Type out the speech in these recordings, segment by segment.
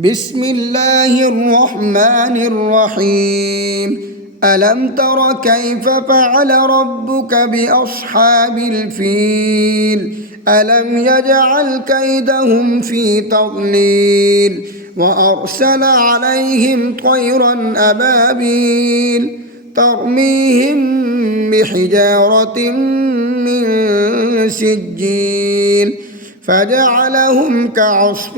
بسم الله الرحمن الرحيم. ألم تر كيف فعل ربك بأصحاب الفيل؟ ألم يجعل كيدهم في تضليل وأرسل عليهم طيرا أبابيل ترميهم بحجارة من سجيل فجعلهم كعصف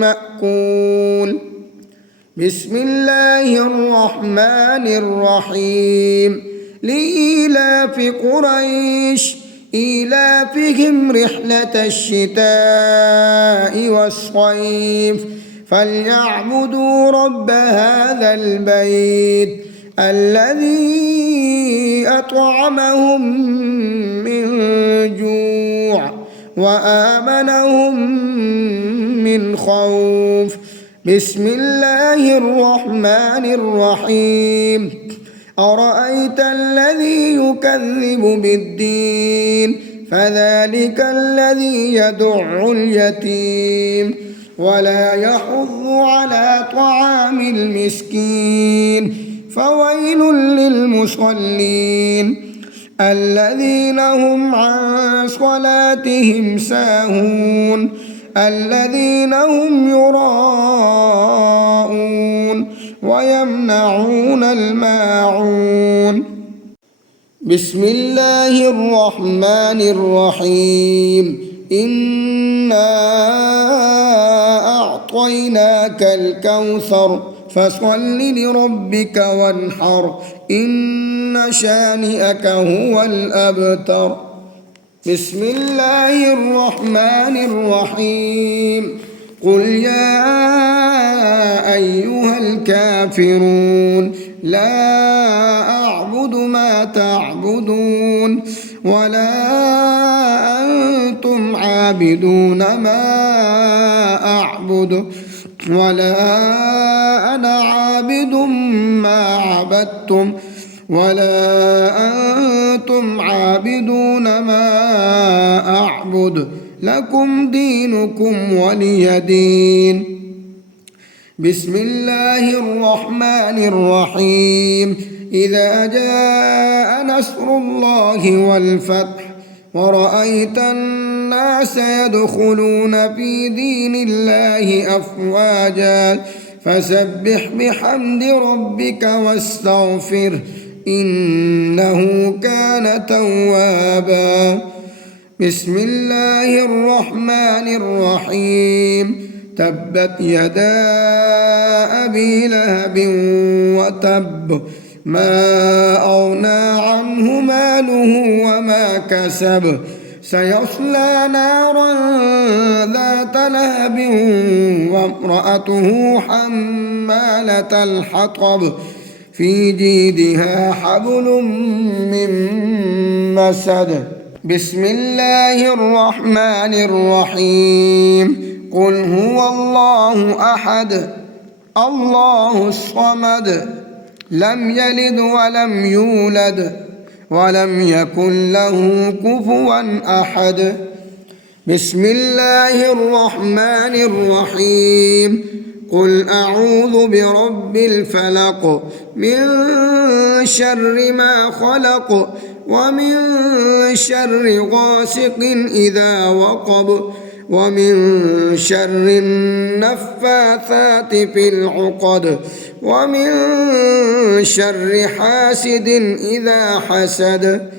مأكول. بسم الله الرحمن الرحيم. لإيلاف قريش إيلافهم رحلة الشتاء والصيف فليعبدوا رب هذا البيت الذي أطعمهم من جوع وآمنهم من خوف. بسم الله الرحمن الرحيم. أرأيت الذي يكذب بالدين فذلك الذي يدع اليتيم ولا يحض على طعام المسكين فويل للمصلين الذين هم عن صلاتهم ساهون الذين هم يراءون ويمنعون الماعون. بسم الله الرحمن الرحيم. إنا أعطيناك الكوثر فصل لربك وانحر إن شانئك هو الأبتر. بسم الله الرحمن الرحيم. قل يا أيها الكافرون لا أعبد ما تعبدون ولا أنتم عابدون ما أعبد ولا أنا عابد ما عبدتم ولا أنتم عابدون ما أعبد لكم دينكم ولي دين. بسم الله الرحمن الرحيم. إذا جاء نصر الله والفتح ورأيت الناس يدخلون في دين الله أفواجا فسبح بحمد ربك واستغفره إنه كان توابا. بسم الله الرحمن الرحيم. تبت يدا أبي لهب وتب ما أغنى عنه ماله وما كسب سيصلى نارا ذات لهب وامرأته حمالة الحطب في جيدها حبل من مسد. بسم الله الرحمن الرحيم. قل هو الله أحد الله الصمد لم يلد ولم يولد ولم يكن له كفوا أحد. بسم الله الرحمن الرحيم. قل أعوذ برب الفلق من شر ما خلق ومن شر غاسق إذا وقب ومن شر النفاثات في العقد ومن شر حاسد إذا حسد.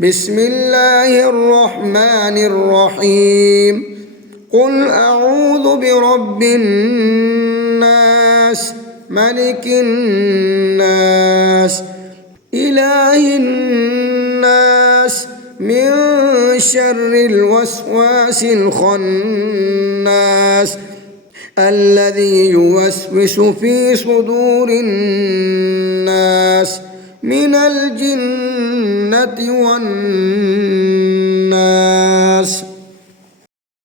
بسم الله الرحمن الرحيم. قل أعوذ برب الناس ملك الناس إله الناس من شر الوسواس الخناس الذي يوسوس في صدور الناس من الجنة والناس.